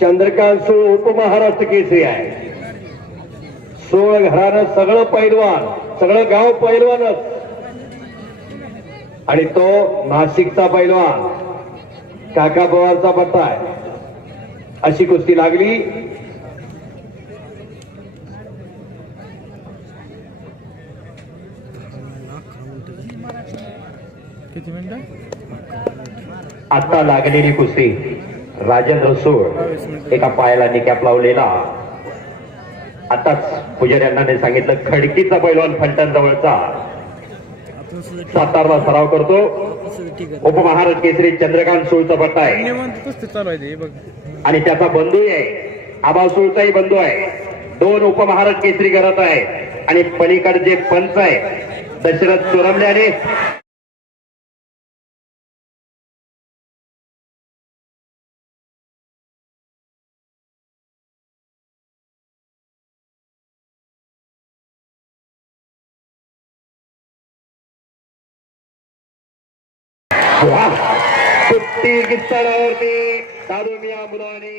चंद्रकांत सूळ उपमहाराष्ट्र केसरी आहे. सोळ घरानं सगळं पैलवान, सगळं गाव पैलवानच. आणि तो नाशिकचा पैलवान काका पवारचा पट्टा आहे. अशी कुस्ती लागली. किती मिनिटं? आता लागलेली कुस्ती राजेंद्र सूळ एका पायाला निकॅप लावलेला. आताच पुजाऱ्यांना सांगितलं खडकीचा पैलवान फलटण जवळचा सातारला सराव करतो. उपमहाराष्ट्र केसरी चंद्रकांत सूळचा पट्टा आहे आणि त्याचा बंधूही आहे. आबा सूळचाही बंधू आहे. 2 उपमहाराष्ट्र केसरी करत आहे. आणि पलीकडे जे पंच आहे दशरथ चोरमल्याने सुट्टी गिच्चाळावरती दादू मिया मुलानी